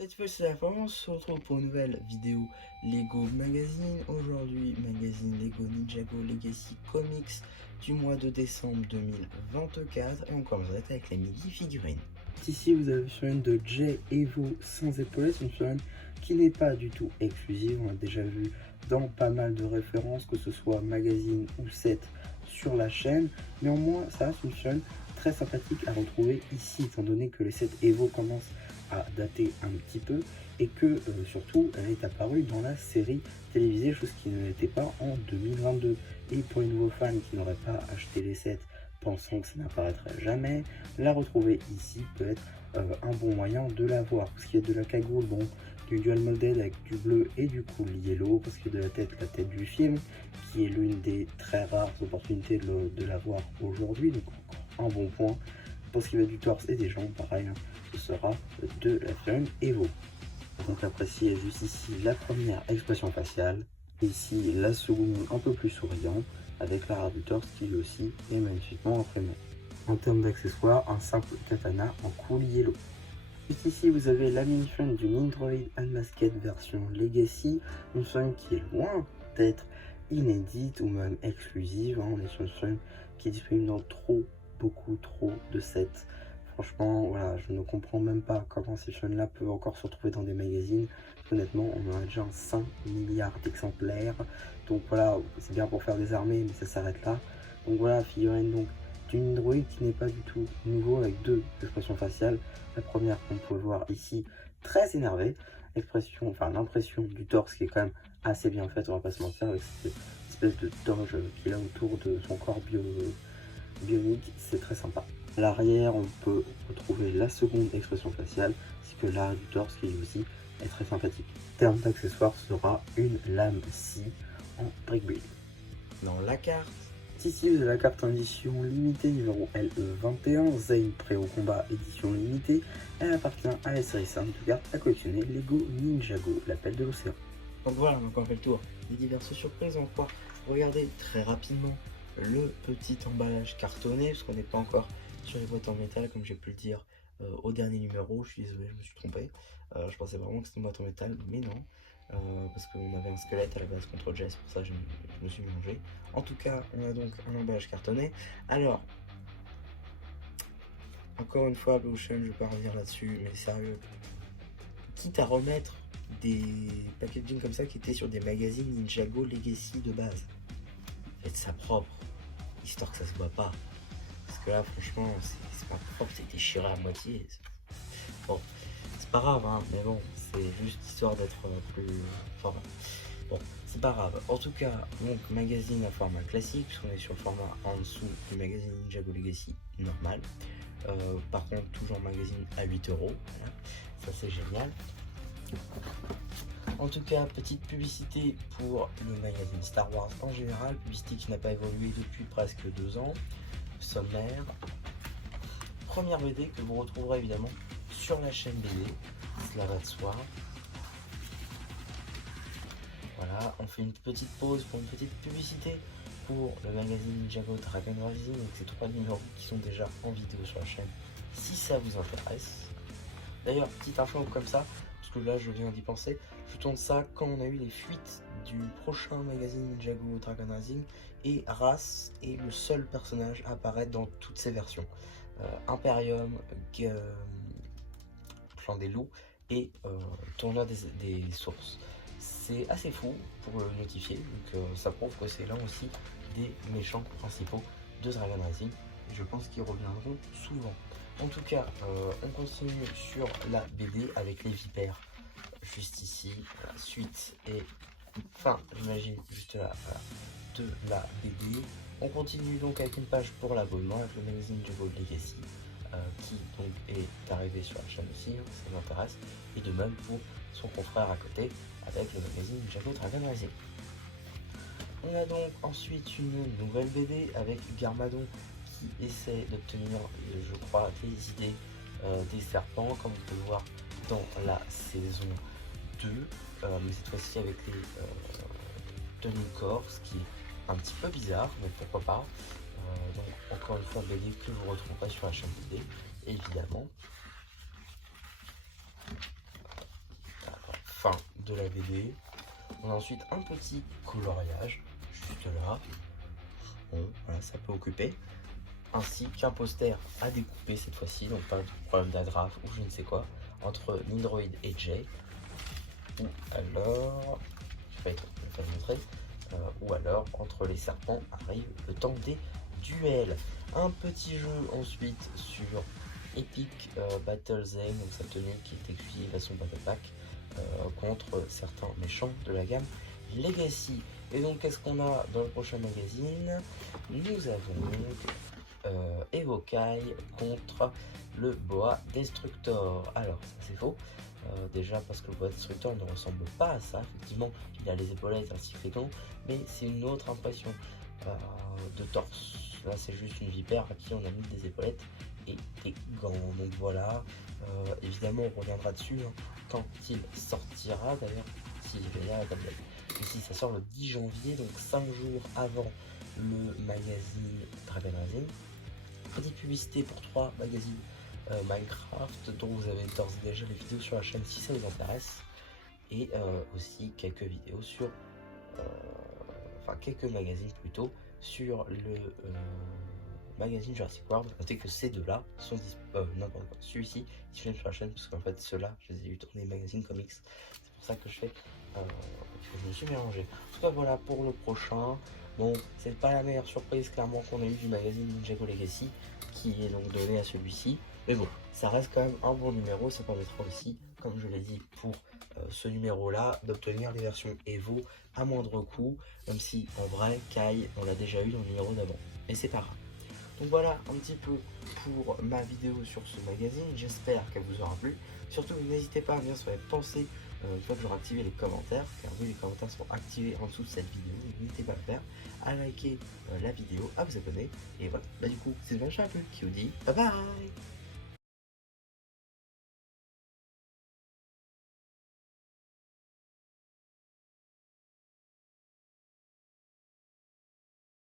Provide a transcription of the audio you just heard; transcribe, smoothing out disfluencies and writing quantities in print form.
Cette fois c'est la fin, on se retrouve pour une nouvelle vidéo Lego Magazine. Aujourd'hui, magazine Lego Ninjago Legacy Comics du mois de décembre 2024. Et on commence avec les mini-figurines. Ici, vous avez une figurine de Jay Evo sans épaulettes, une figurine qui n'est pas du tout exclusive. On a déjà vu dans pas mal de références, que ce soit magazine ou set sur la chaîne. Néanmoins, ça reste une figurine très sympathique à retrouver ici, étant donné que les sets Evo commencent à dater un petit peu et que surtout elle est apparue dans la série télévisée, chose qui ne l'était pas en 2022. Et pour les nouveaux fans qui n'auraient pas acheté les sets pensant que ça n'apparaîtrait jamais, la retrouver ici peut être un bon moyen de la voir. Parce qu'il y a de la cagoule, bon, du dual molded avec du bleu et du cool yellow, parce qu'il y a de la tête du film, qui est l'une des très rares opportunités de la voir aujourd'hui, donc encore un bon point. Pour ce qui va du torse et des jambes, pareil, hein, ce sera de la figurine Evo. Donc appréciez juste ici la première expression faciale, ici la seconde un peu plus souriant, avec l'arrière du torse qui lui aussi est magnifiquement imprimé. En termes d'accessoires, un simple katana en cool yellow. Juste ici vous avez la mini-figurine du Nindroid Unmasked version Legacy, une figurine qui est loin d'être inédite ou même exclusive, hein. On est sur une figurine qui est disponible dans beaucoup trop de sets. Franchement, voilà, je ne comprends même pas comment ces figurines-là peuvent encore se retrouver dans des magazines. Honnêtement, on en a déjà 5 milliards d'exemplaires. Donc voilà, c'est bien pour faire des armées, mais ça s'arrête là. Donc voilà, figurine donc d'une Nindroid qui n'est pas du tout nouveau, avec deux expressions faciales. La première qu'on peut voir ici, très énervée. L'impression du torse qui est quand même assez bien faite, on va pas se mentir, avec cette espèce de doge qu'il a autour de son corps bionique, c'est très sympa. À l'arrière, on peut retrouver la seconde expression faciale, ainsi que l'arrière du torse qui lui aussi est très sympathique. En termes d'accessoires, sera une lame scie en brick build. Dans la carte, ici vous avez la carte en édition limitée numéro LE21, Zane prêt au combat édition limitée. Elle appartient à la série 5 de cartes à collectionner Lego Ninjago, l'appel de l'océan. Donc voilà, donc on fait le tour des diverses surprises. On va pouvoir regarder très rapidement le petit emballage cartonné, parce qu'on n'est pas encore sur les boîtes en métal, comme j'ai pu le dire au dernier numéro. Je suis désolé, je me suis trompé. Je pensais vraiment que c'était une boîte en métal, mais non. Parce qu'on avait un squelette à la base contre Jess, pour ça je me suis mangé. En tout cas, on a donc un emballage cartonné. Alors, encore une fois, Blue Ocean, je vais pas revenir là-dessus, mais sérieux, quitte à remettre des packaging comme ça qui étaient sur des magazines Ninjago Legacy de base, faites ça propre, histoire que ça se voit pas. Parce que là, franchement, c'est pas propre, c'est déchiré à moitié. Bon, c'est pas grave, hein, mais bon, c'est juste histoire d'être plus fort. Bon, c'est pas grave. En tout cas, donc magazine à format classique, puisqu'on est sur le format en dessous du magazine Ninjago Legacy normal. Par contre, toujours magazine à 8 €. Voilà. Ça, c'est génial. En tout cas, petite publicité pour le magazine Star Wars en général, publicité qui n'a pas évolué depuis presque 2 ans. Sommaire. Première BD que vous retrouverez évidemment sur la chaîne BD, cela va de soi. Voilà, on fait une petite pause pour une petite publicité pour le magazine Ninjago Dragon Rising avec ces 3 numéros qui sont déjà en vidéo sur la chaîne, si ça vous intéresse. D'ailleurs, petite info comme ça, parce que là je viens d'y penser, je tourne ça quand on a eu les fuites du prochain magazine Ninjago Dragon Rising, et Ras est le seul personnage à apparaître dans toutes ces versions. Imperium, Clan des loups et tourneur des sources. C'est assez fou pour le notifier, donc ça prouve que c'est l'un aussi des méchants principaux de Dragon Rising. Je pense qu'ils reviendront souvent. En tout cas, on continue sur la BD avec les vipères juste ici, la suite et fin, j'imagine, juste là, voilà, de la BD. On continue donc avec une page pour l'abonnement avec le magazine Ninjago Legacy, qui donc est arrivé sur la chaîne aussi, hein, ça m'intéresse, et de même pour son confrère à côté avec le magazine Ninjago Dragon Rising. On a donc ensuite une nouvelle BD avec Garmadon qui essaie d'obtenir, je crois, des idées des serpents, comme on peut le voir dans la saison 2, mais cette fois-ci avec les demi-corps, ce qui est un petit peu bizarre, mais pourquoi pas. Donc encore une fois, BD que vous retrouverez sur la chaîne BD, évidemment. fin de la BD. On a ensuite un petit coloriage, juste là. Bon, voilà, ça peut occuper. Ainsi qu'un poster à découper cette fois-ci, donc pas de problème d'agrafe ou je ne sais quoi, entre Nindroid et Jay. Ou alors, je vais pas le montrer, ou alors entre les serpents arrive le temps des duels. Un petit jeu ensuite sur Epic Battle Zen, donc sa tenue qui est exclusive à son Battle Pack, contre certains méchants de la gamme Legacy. Et donc qu'est-ce qu'on a dans le prochain magazine? Nous avons Evokai contre le Boa Destructor. Alors ça c'est faux, déjà parce que le Boa Destructor ne ressemble pas à ça. Effectivement il a les épaulettes ainsi que les gants, mais c'est une autre impression de torse. Là c'est juste une vipère à qui on a mis des épaulettes et des gants. Donc voilà, évidemment on reviendra dessus hein, quand il sortira. D'ailleurs si il est là, ici ça sort le 10 janvier, donc 5 jours avant le magazine Dragon Rising. Petite publicité pour 3 magazines Minecraft dont vous avez d'ores et déjà les vidéos sur la chaîne si ça vous intéresse, et aussi quelques vidéos sur enfin quelques magazines plutôt sur le magazine Jurassic World. Notez que ces deux là sont n'importe quoi, celui-ci disponible sur la chaîne parce qu'en fait ceux-là je les ai eu tourner magazine comics, c'est pour ça que je fais que je me suis mélangé. En tout cas voilà pour le prochain. Bon, c'est pas la meilleure surprise clairement qu'on a eu du magazine Ninjago Legacy qui est donc donné à celui-ci, mais bon, ça reste quand même un bon numéro. Ça permettra aussi, comme je l'ai dit pour ce numéro là, d'obtenir les versions Evo à moindre coût, même si en vrai Kai on l'a déjà eu dans le numéro d'avant, mais c'est pas grave. Donc voilà un petit peu pour ma vidéo sur ce magazine, j'espère qu'elle vous aura plu. Surtout n'hésitez pas à me dire ce que vous avez pensé une fois que j'aurai activé les commentaires, car oui les commentaires sont activés en dessous de cette vidéo, donc n'hésitez pas à le faire, à liker la vidéo, à vous abonner, et voilà, bah du coup c'est Vache qui vous dit bye bye.